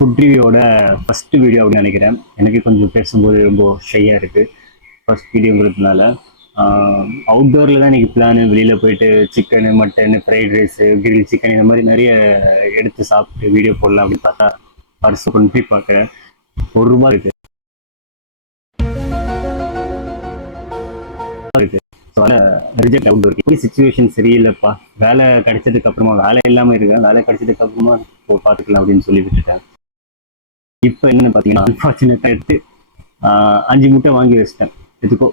Food ரிவ்யூவோட first video அப்படின்னு நினைக்கிறேன். எனக்கு கொஞ்சம் பேசும்போது ரொம்ப ஷையாக இருக்குது. ஃபஸ்ட் வீடியோங்கிறதுனால அவுட்டோரில் தான் இன்றைக்கி பிளானு. வெளியில் போயிட்டு chicken, mutton, fried rice, grill chicken இந்த மாதிரி நிறைய எடுத்து சாப்பிட்டு வீடியோ போடலாம் அப்படின்னு பார்த்தா பர்ஸை கொண்டு போய் பார்க்குறேன். ₹1 இருக்குது. ரிஜெக்ட் அவுட் இருக்கு. சிச்சுவேஷன் சரியில்லைப்பா, வேலை கிடைச்சதுக்கு அப்புறமா, வேலை இல்லாமல் இருக்கேன், வேலை கிடைச்சதுக்கு அப்புறமா பார்த்துக்கலாம் அப்படின்னு சொல்லி விட்டுட்டேன். இப்போ என்ன பார்த்தீங்கன்னா, அன்ஃபார்ச்சுனேட்டாக எடுத்து 5 முட்டை வாங்கி வச்சிட்டேன். எதுக்கோ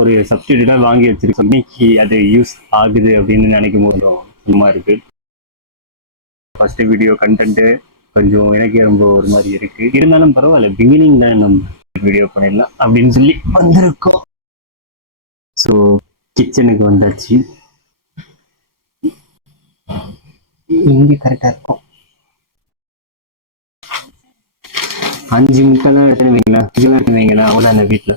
ஒரு சப்ஸ்டிடியூட்டாக வாங்கி வச்சிருக்கேன். இன்னைக்கு அது யூஸ் ஆகுது அப்படின்னு நினைக்கும் போது சும்மா இருக்கு. ஃபர்ஸ்ட் வீடியோ கண்டென்ட்டு கொஞ்சம் எனக்கே ரொம்ப ஒரு மாதிரி இருக்கு. இருந்தாலும் பரவாயில்ல, பிகினிங்ல நம்ம வீடியோ பண்ணிடலாம் அப்படின்னு சொல்லி வந்திருக்கோம். ஸோ கிச்சனுக்கு வந்தாச்சு. இங்கே கரெக்டாக இருக்கும். 5 முட்டைலாம் எடுத்துவீங்களா, இதெல்லாம் எடுத்துவீங்களா? அவ்வளோ அந்த வீட்டில்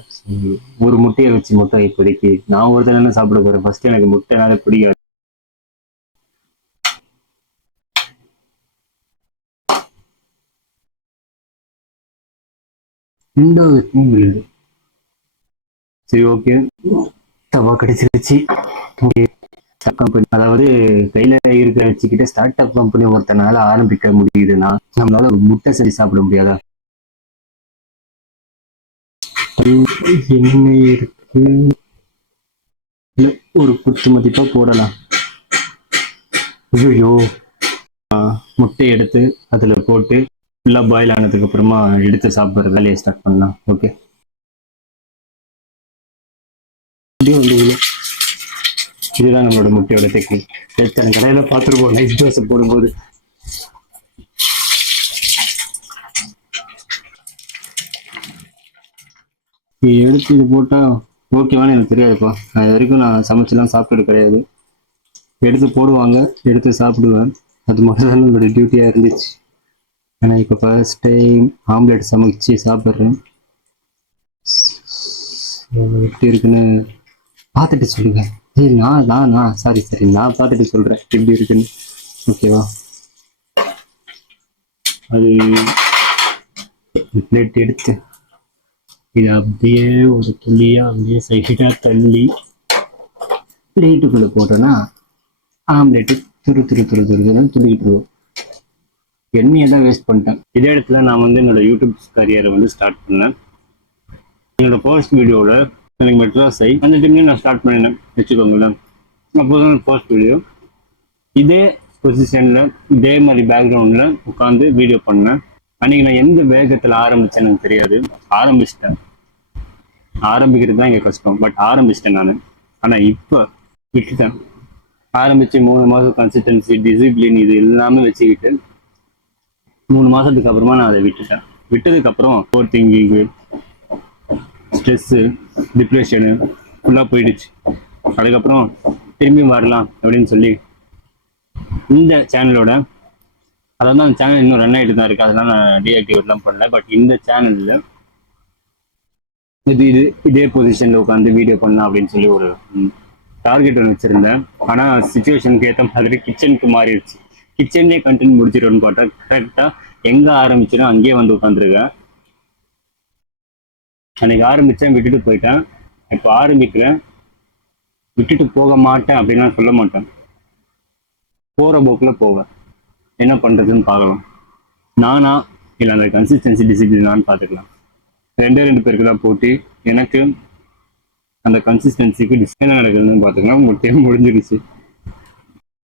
ஒரு முட்டையை வச்சு முட்டை இப்போதைக்கு நான் ஒரு தடவை சாப்பிட போகிறேன். ஃபர்ஸ்ட் எனக்கு முட்டைனால பிடிக்காது. சரி, ஓகே. தவா கிடைச்சிருச்சு. கம்பெனி, அதாவது கையில இருக்கிற வச்சுக்கிட்டு ஸ்டார்ட் அப் கம்பெனி ஒருத்தனால ஆரம்பிக்க முடியுதுன்னா நம்மளால முட்டை சரி சாப்பிட முடியாதா? என்ன இருக்கு, ஒரு குத்து மதிப்பா போடலாம். ஐயோ, முட்டை எடுத்து அதுல போட்டு ஃபுல்லா பாயில் ஆனதுக்கு அப்புறமா எடுத்து சாப்பிடுற வேலையை ஸ்டார்ட் பண்ணலாம். ஓகே, இதுதான் நம்மளோட முட்டையோட டெக்னிக். எத்தனை கடையில பார்த்துருப்போம் நைஸ் தோசை போடும்போது. எடுத்து இது போட்டா ஓகேவானு எனக்கு தெரியாதுப்பா. நான் இது வரைக்கும் நான் சமைச்செல்லாம் சாப்பிட்டது கிடையாது. எடுத்து போடுவாங்க, எடுத்து சாப்பிடுவேன். அது மட்டும் தான் என்னோட டியூட்டியாக இருந்துச்சு. ஆனால் இப்போ ஃபர்ஸ்ட் டைம் ஆம்லெட் சமைச்சு சாப்பிட்றேன். எப்படி இருக்குன்னு பார்த்துட்டு சொல்லுங்க. நான் சாரி நான் பார்த்துட்டு சொல்கிறேன் எப்படி இருக்குன்னு. ஓகேவா? அது பிளேட் எடுத்து இது அப்படியே ஒரு துளியாக அப்படியே சைடாக தள்ளி பிளேட்டுக்குள்ளே போட்டோன்னா ஆம்லெட்டு துரு துள்ளிக்கிட்டு இருக்கும். எண்ணெயை தான் வேஸ்ட் பண்ணிட்டேன். இதே இடத்துல நான் என்னோட யூடியூப் கரியரை ஸ்டார்ட் பண்ணேன். என்னோட ஃபர்ஸ்ட் வீடியோவில் எனக்கு மெட்ராஸ் ஆகி அந்த டைம்லேயும் நான் ஸ்டார்ட் பண்ணினேன் வச்சுக்கோங்களேன். அப்போதான் ஃபர்ஸ்ட் வீடியோ இதே பொசிஷனில் இதே மாதிரி பேக்ரவுண்டில் உட்காந்து வீடியோ பண்ணேன். அன்றைக்கி நான் எந்த வேகத்தில் ஆரம்பித்தேன்னு எனக்கு தெரியாது. ஆரம்பிக்கிறது தான் இங்கே கஷ்டம். பட் ஆரம்பிச்சிட்டேன் நான். ஆனால் இப்போ விட்டுட்டேன். ஆரம்பித்து 3 மாதம் கன்சிஸ்டன்சி, டிசிப்ளின் இது எல்லாமே வச்சுக்கிட்டு 3 மாதத்துக்கு அப்புறமா நான் அதை விட்டுட்டேன். விட்டதுக்கப்புறம் ஓவர் திங்கிங்கு, ஸ்ட்ரெஸ்ஸு, டிப்ரெஷனு ஃபுல்லாக போயிடுச்சு. அதுக்கப்புறம் திரும்பியும் வரலாம் அப்படின்னு சொல்லி இந்த சேனலோட, அதாவது அந்த சேனல் இன்னும் ரன் ஆகிட்டு தான் இருக்குது. அதெல்லாம் நான் டீஆக்டிவேட்லாம் பண்ணல. பட் இந்த சேனலில் இதே பொசிஷனில் உட்காந்து வீடியோ பண்ணலாம் அப்படின்னு சொல்லி ஒரு டார்கெட் ஒன்று வச்சுருந்தேன். ஆனால் சுச்சுவேஷனுக்கு ஏற்ற மாதிரி கிச்சனுக்கு மாறிடுச்சு. கிச்சன்லேயே கண்டென்ட் முடிச்சிடும்னு பார்த்தா கரெக்டாக எங்கே ஆரம்பிச்சேனோ அங்கேயே உட்காந்துருக்கேன். அன்னைக்கு ஆரம்பித்தேன், விட்டுட்டு போயிட்டேன். இப்போ ஆரம்பிக்கிறேன், விட்டுட்டு போக மாட்டேன் அப்படின்லாம் சொல்ல மாட்டேன். போகிற போக்கில் போவேன். என்ன பண்ணுறதுன்னு பார்க்கலாம். நானா இல்லை அந்த கன்சிஸ்டன்சி டிசிப்ளினான்னு பார்த்துக்கலாம். 2 பேருக்கு தான் போட்டி. எனக்கு அந்த கன்சிஸ்டன்சிக்கு டிஸ்கன் நடக்குதுன்னு பார்த்துக்கலாம். முட்டையும் முடிஞ்சிருச்சு.